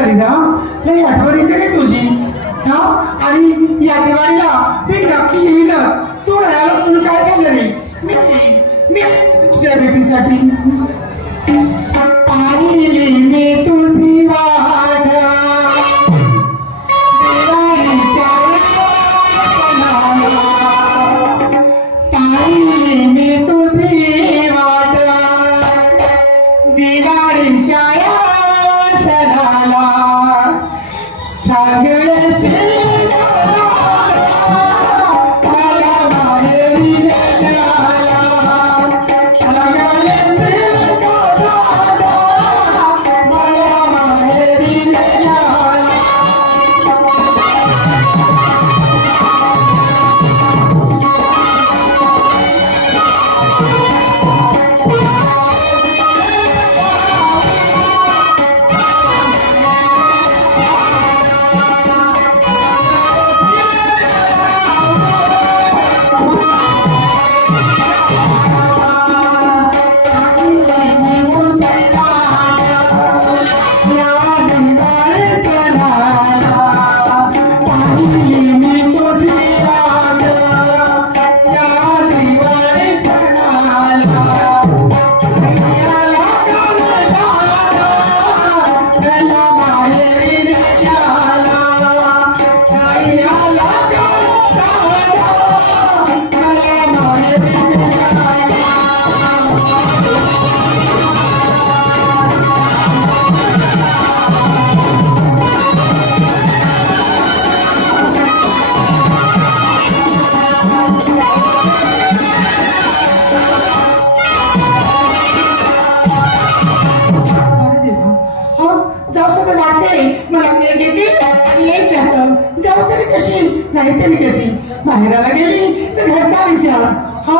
झाली ना लई आठवण येते रे तुझी हा आणि या दिवाळीला मी नक्की येईल तू राहायला तुम्ही काय केलं मी तुझ्या भेटीसाठी पाहिली मी तुझी वाट पाहिली मी तुझी वाट दिवाळीच्या सणाला सगळे माहेराला गेली तर घरचा विचार हा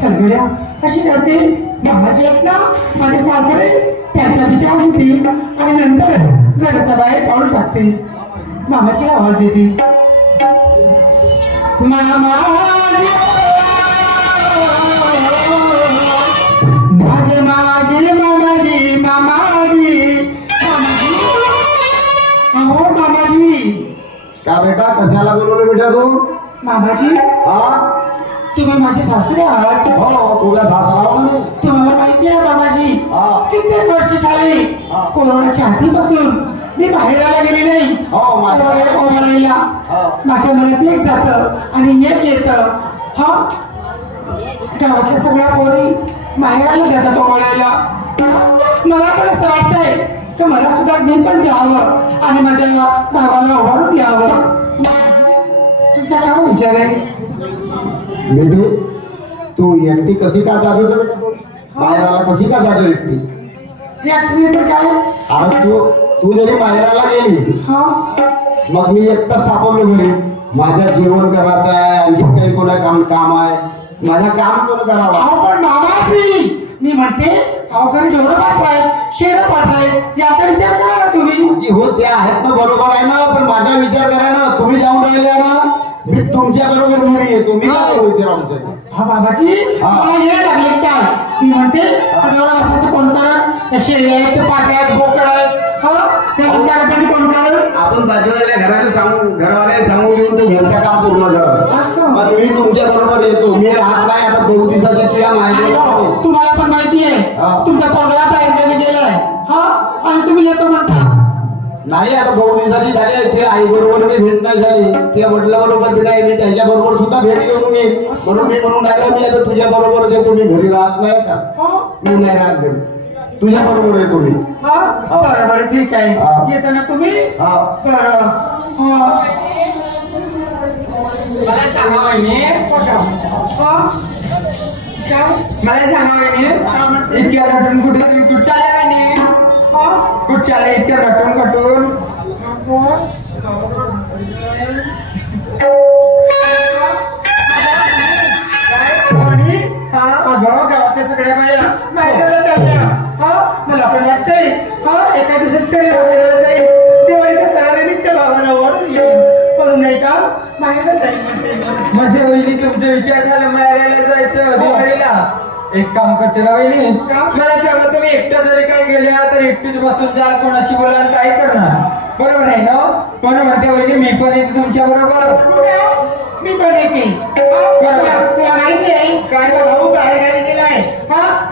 सगळ्या अशी करते मामाची आहेत ना माझे सासरे त्याचा विचार घेते आणि नंतर घराच्या बाहेर पाऊल टाकते मामाची आवाज देते मामा माझे मामाजी मामाजी मामाजी अहो मामाजी का बेटा कशाला बोलवलं बेटा तू मामाजी हा तुम्ही माझे सासरे आहात हो तुझ्या सासरा तुम्हाला माहिती आहे मामाजी कित्येक वर्ष झाले कोरोनाच्या आधीपासून मी बाहेरला गेली नाही कोरोनाला माझ्या मनात एक जात आणि एक येत हा गावातल्या सगळ्या पोरी माहेराला जातात ओवाळायला मला पण असं वाटतंय की मला सुद्धा मी पण जावं आणि माझ्या भावाला ओवाळून द्यावं तुमचा काय विचार आहे बेटी तू एकटी कशी का जात होते बेटा तू माहेराला कशी का जातो एकटी तर काय अरे तू जरी माहेराला गेली हा मग मी एकटाच सापडलो घरी माझं जेवण करायचं आहे आणखी काही कोणा काम आहे माझं काम कोण करावं पण मामाजी मी म्हणते अवघड ढोरं पाठवायत शेर पाठवायत याचा विचार करा ना तुम्ही हो ते आहेत ना बरोबर आहे ना पण माझा विचार करा ना तुम्ही जाऊन राहिले ना मी तुमच्या बरोबर घरी येतो मी काय विचार हा बाबाजी मला ये लागले काय मी म्हणते असायचं कोण करा शेळी आहेत ते पाट्या आहेत बोकड आहेत हा त्या कोण करा आपण बाजूवाल्या घरावाल्या सांगून घेऊन तो घरचं काम पूर्ण करा पण मी तुमच्या बरोबर येतो मी राहत नाही आता 2 दिवसाची तुझ्या माहिती तुम्हाला पण माहिती आहे तुमच्या पोरला बाहेर गेलाय हा आणि तुम्ही येतो म्हणता नाही आता 2 दिवसाची झाली ते आई बरोबर मी भेट नाही झाली त्या वडिला बरोबर भेट नाही मी त्याच्या बरोबर सुद्धा भेट घेऊन येईल म्हणून मी म्हणून राहिलो मी आता तुझ्या बरोबर येतो मी घरी राहत नाही का मी नाही राहत घरी तुझ्या बरोबर येतो मी बरोबर ठीक आहे येतो ना तुम्ही मला सांगा वहिनी मला सांगा वहिनी इतक्या रटून कुठे तुम्ही कुठं चालल्या वहिनी कुठं चालल्या इतक्या रटून कटून गावातल्या सगळ्या बाहेर चालल्या मला पण वाटतंय एका दिवसात तरी बाहेर जाईल दिवाळीच्या सणानिमित्त भावाला ओढून येईल म्हणून नाही का बाहेरला जाईल म्हणते माझ्या वहिनी तुमचा विचार झाला माहेराला जायचं दिवाळीला एक काम करते ना वहिनी मला सांगा तुम्ही एकटं जरी काही गेल्या तर एकटीच बसून जाल, कोणाशी बोलाल, काय करणार? बरोबर आहे ना? कोण म्हणते वहिनी मी पण येते तुमच्या बरोबर? मी पण येते. तुला माहिती आहे काय भाऊ बाहेर गावी गेलाय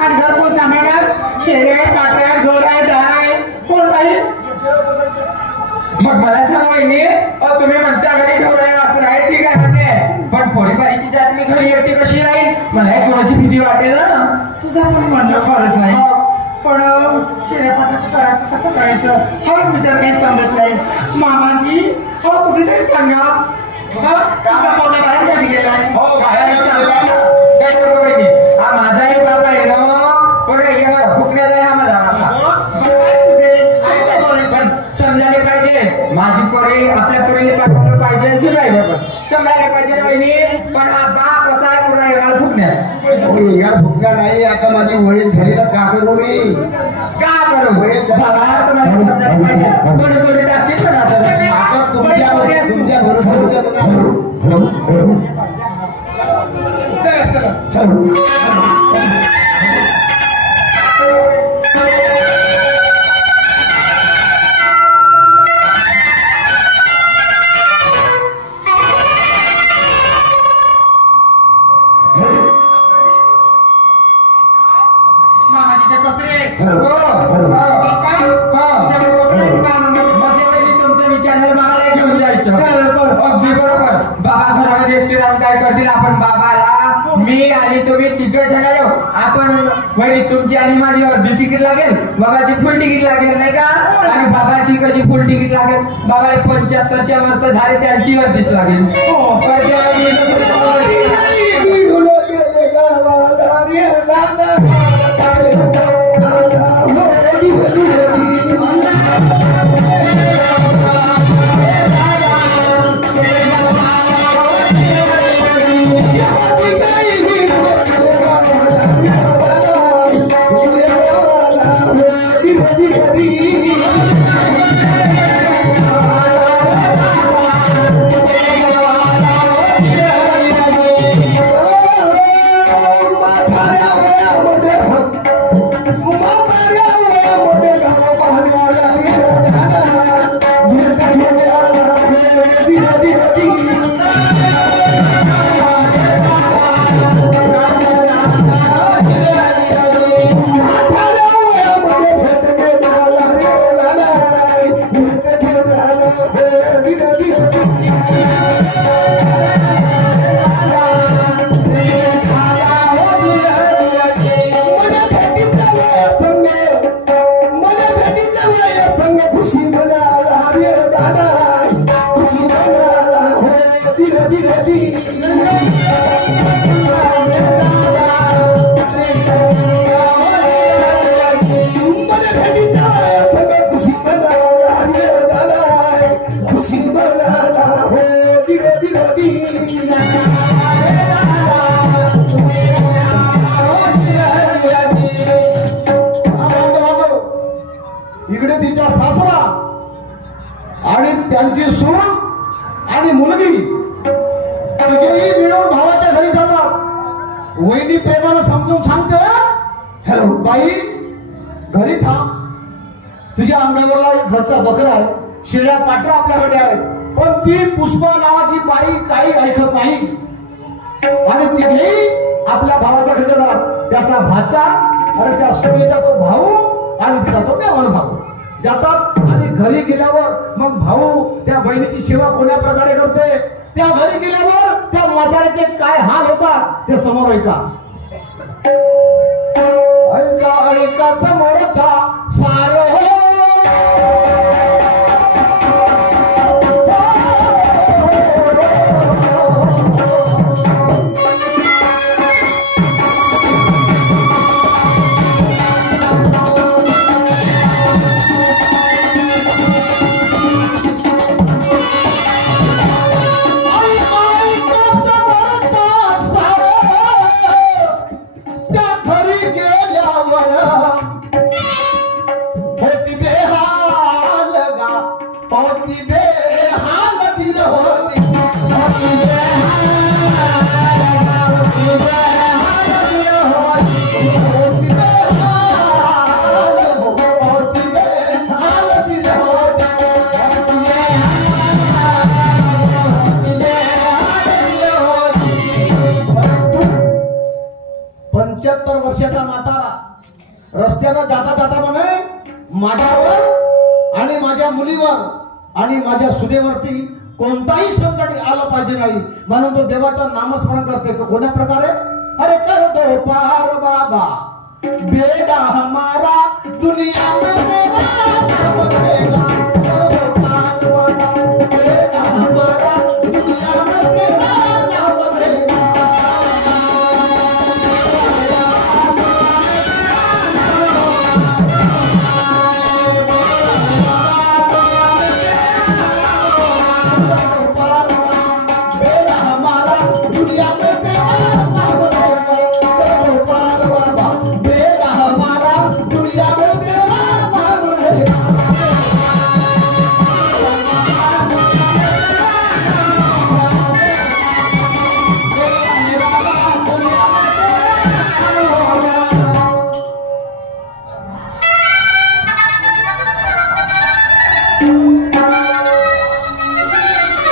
आणि घर कोण सांभाळणार? शेळ्या आहे, पाटऱ्या आहे, घर आहे, दार आहे, कोण राहील? मग मला सांगा वहिनी, तुम्ही म्हणता घरी ढोर आहे असं राहील, ठीक आहे म्हणते, पण पोरीपारीची जात मी घरी एकटी कशी राहील? मला कोणाची भीती वाटेल ना. तुझं पण म्हणलं खरंच नाही, पण शेळ्यापाटाचं करायचं कसं करायचं हा विचार काही समजत नाही. मामाजी तुम्ही तरी सांगा, तुमचा पोरगा बाहेर गावी गेलाय. हो बाहेर काय करतो वहिनी? हा माझाही बाबा आहे ना, पण फुकण्याचा आहे हा माझा. समजायला पाहिजे माझी पोरी आपल्या पोरीला पाठवलं पाहिजे असं नाही बरोबर, समजायला पाहिजे ना वहिनी. पण हा बाप कसा आहे पूर्ण येणार फुकण्यात? यार फुकण्या नाही, आता माझी वळी झाली ना, का करू मी? का करू बाबा? तुम्हाला समजायला पाहिजे, थोडे थोडे टाकतील पण आता तुमच्या भरोसा वहिनी तुमची आणि माझी अर्धी तिकीट लागेल, बाबाची फुल तिकीट लागेल नाही का? आणि बाबाची कशी फुल तिकीट लागेल? बाबाला 75च्या वर तर झाले, त्यांची अर्धीच लागेल. इकडे तिच्या सासरा आणि त्यांची सून आणि मुलगी तिघेही मिळून भावाच्या घरी जातात. वहिनी प्रेमानं समजून सांगते, हॅलो बाई घरी थांब, तुझ्या अंगावरला एक घरचा बकरा आहे, शेळ्या पाटरा आपल्याकडे आहे, पण ती पुष्पा नावाची बाई काही ऐकत नाही. आणि तिघेही आपल्या भावाच्या घरी जातात. त्याचा भाचा आणि त्या सुनीचा तो भाऊ आणि तिचा तो मेवण भाऊ जातात. आणि घरी गेल्यावर मग भाऊ त्या बहिणीची सेवा कोण्या प्रकारे करते, त्या घरी गेल्यावर त्या म्हाताऱ्याचे काय हाल होतात ते समोर ऐका. ऐका ऐका समोरचा सारो माझ्यावर आणि माझ्या मुलीवर आणि माझ्या सुनेवरती कोणताही संकट आलं पाहिजे नाही म्हणून तो देवाचं नामस्मरण करते. कोण्या प्रकारे? अरे कर दो पार बाबा बेटा हमारा दुनिया में तेरा नाम रहेगा. कर दो पार बाबा बेटा हमारा दुनिया में तेरा नाम रहेगा.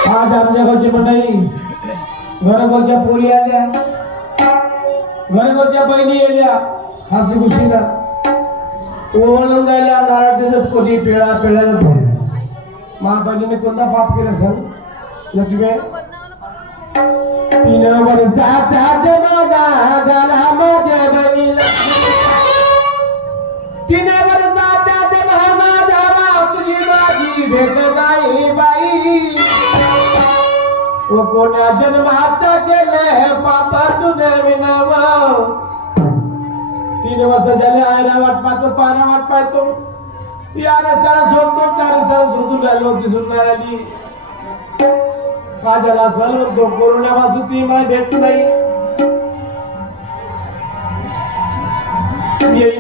आज आमच्या गावची मंडळी घरोघरच्या पोरी आल्या, घरोघरच्या बहिणी आल्या, हसी खुशीला ओवळून जायला नारळ देत कोणी पेळा पेळ्याला पाहिजे. मा बहिणीने कोणता पाप केला सर लक्ष्मी 3 वर्षाचा जमाना झाला माझ्या बहिणीला. 3 वर्षाचा जमाना झाला तुझी माझी भेट नाही बाई. व कोण्या जन्माचा केले पाप तुने विनाव. 3 वर्ष झाले आयला वाट पाहतो पारा वाट पाहतो या रस्त्याला सोडतो त्या रस्त्याला सोडून राहिलो दिसून नाही आली. का झाला असेल तो कोरोनापासून ती मला भेट नाही.